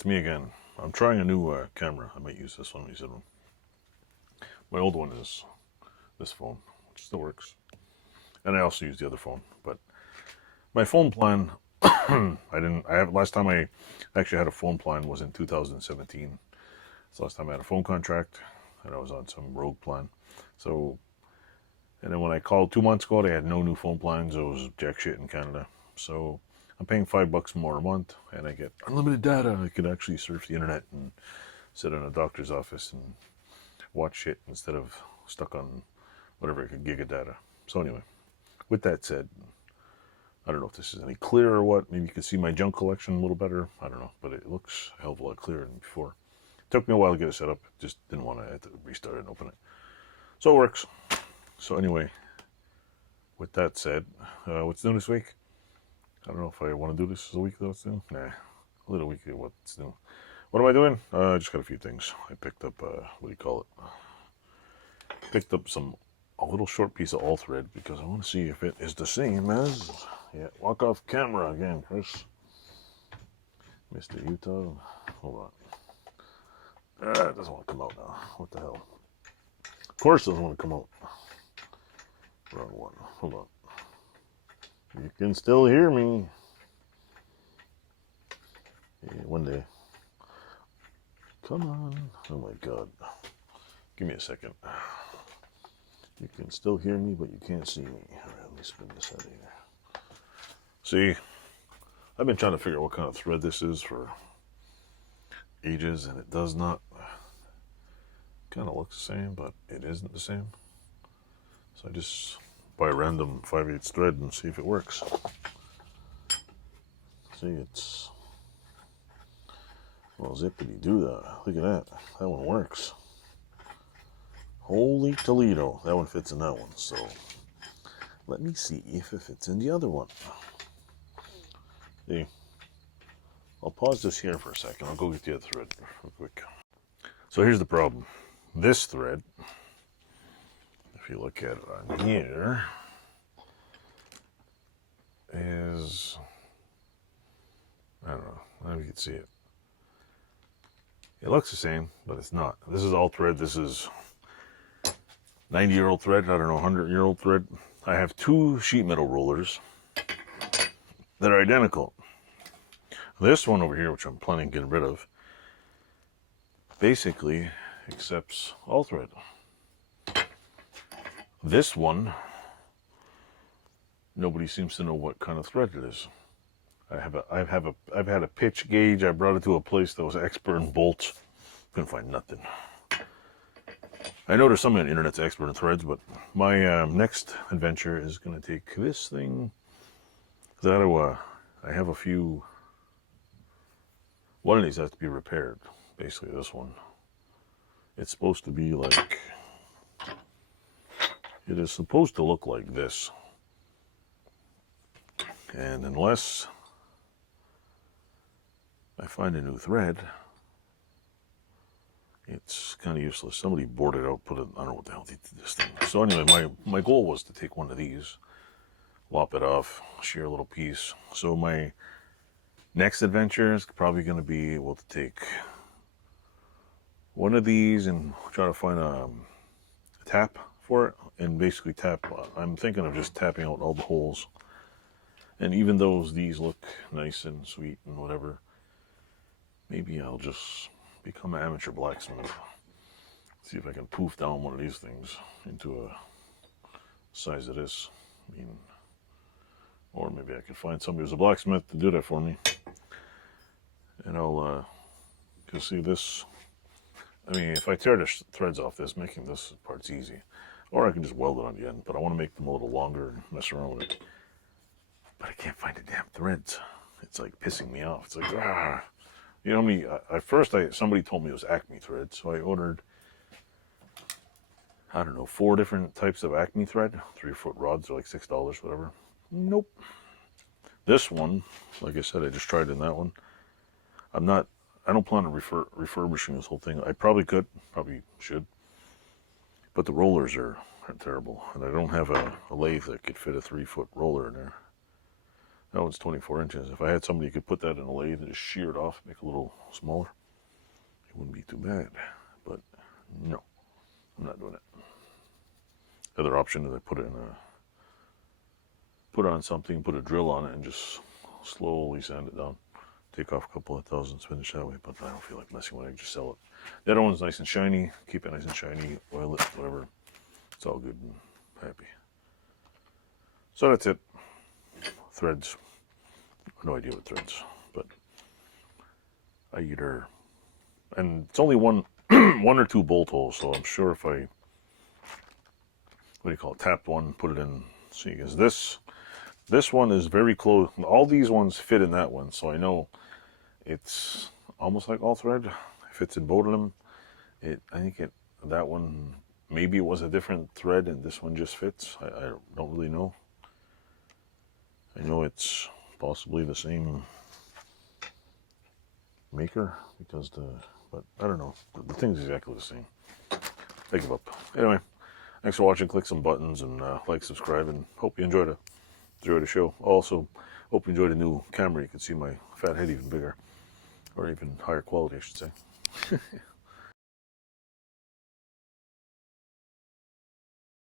it's me again. I'm trying a new camera. I might use this one. My old one is this phone, which still works. And I also use the other phone. But my phone plan, last time I actually had a phone plan was in 2017. It's the last time I had a phone contract, and I was on some rogue plan. So, and then when I called 2 months ago, they had no new phone plans. It was jack shit in Canada. So I'm paying $5 more a month, and I get unlimited data. I could actually surf the internet and sit in a doctor's office and watch shit instead of stuck on whatever gig of data. So anyway, with that said, I don't know if this is any clearer or what. Maybe you can see my junk collection a little better. I don't know, but it looks a hell of a lot clearer than before. It took me a while to get it set up. Just didn't want to have to restart it and open it. So it works. So anyway, with that said, what's new this week? I don't know if I want to do this as a week though. What's new? Nah, a little week. What's new? What am I doing? I just got a few things. I picked up, what do you call it? Picked up a little short piece of all thread because I want to see if it is the same as, yeah, walk off camera again, Chris. Mr. Utah. Hold on. It doesn't want to come out now. What the hell? Of course it doesn't want to come out. Wrong one. Hold on. You can still hear me. Yeah, one day. Come on. Oh my God. Give me a second. You can still hear me, but you can't see me. All right, let me spin this out of here. See, I've been trying to figure out what kind of thread this is for ages, and it does not. Kind of looks the same, but it isn't the same. So I just buy a random 5/8 thread and see if it works. See, it's, well, zippity do that. Look at that. That one works. Holy Toledo. That one fits in that one. So let me see if it fits in the other one. See, I'll pause this here for a second. I'll go get the other thread real quick. So here's the problem. This thread, if you look at it on here, is, I don't know, I don't know if you can see it. It looks the same, but it's not. This is all thread. This is 90-year-old thread. I don't know, 100-year-old thread. I have two sheet metal rollers that are identical. This one over here, which I'm planning on getting rid of, basically accepts all thread. This one, nobody seems to know what kind of thread it is. I've had a pitch gauge. I brought it to a place that was expert in bolts. Couldn't find nothing. I know there's somebody on the internet that's expert in threads, but my next adventure is going to take this thing. I have a few. One of these has to be repaired. Basically, this one. It's supposed to be like. It is supposed to look like this. And unless I find a new thread, it's kind of useless. Somebody bored it out, put it, I don't know what the hell they did this thing. So anyway, my goal was to take one of these, lop it off, shear a little piece. So my next adventure is probably going to be able to take one of these and try to find a tap for it, and basically tap. I'm thinking of just tapping out all the holes. And even though these look nice and sweet and whatever, maybe I'll just become an amateur blacksmith. See if I can poof down one of these things into a size of this. I mean, or maybe I can find somebody who's a blacksmith to do that for me. And I'll, you'll see this. I mean, if I tear the threads off this, making this part's easy. Or I can just weld it on the end, but I want to make them a little longer and mess around with it. But I can't find the damn threads. It's like pissing me off. It's like, ah. You know me, at first somebody told me it was Acme thread, so I ordered, I don't know, 4 different types of Acme thread. 3-foot rods are like $6, whatever. Nope. This one, like I said, I just tried in that one. I don't plan on refurbishing this whole thing. I probably could, probably should. But the rollers are terrible. And I don't have a lathe that could fit a 3-foot roller in there. That one's 24 inches. If I had somebody who could put that in a lathe and just shear it off, make it a little smaller, it wouldn't be too bad. But no, I'm not doing it. The other option is I put it on something, put a drill on it, and just slowly sand it down. Take off a couple of thousandths, finish that way, but I don't feel like messing with it. I just sell it. The other one's nice and shiny. Keep it nice and shiny, oil it, whatever. It's all good and happy. So that's it. Threads. No idea what threads, but I either, and it's only one or two bolt holes, so I'm sure if I, what do you call it, tapped one, put it in, see, because this one is very close. All these ones fit in that one, so I know it's almost like all thread. It fits in both of them. I think that one, maybe it was a different thread and this one just fits. I don't really know. I know it's possibly the same maker because but I don't know. The thing's exactly the same. I give up. Anyway, thanks for watching. Click some buttons and like, subscribe, and hope you enjoyed the show. Also, hope you enjoyed the new camera. You can see my fat head even bigger, or even higher quality, I should say.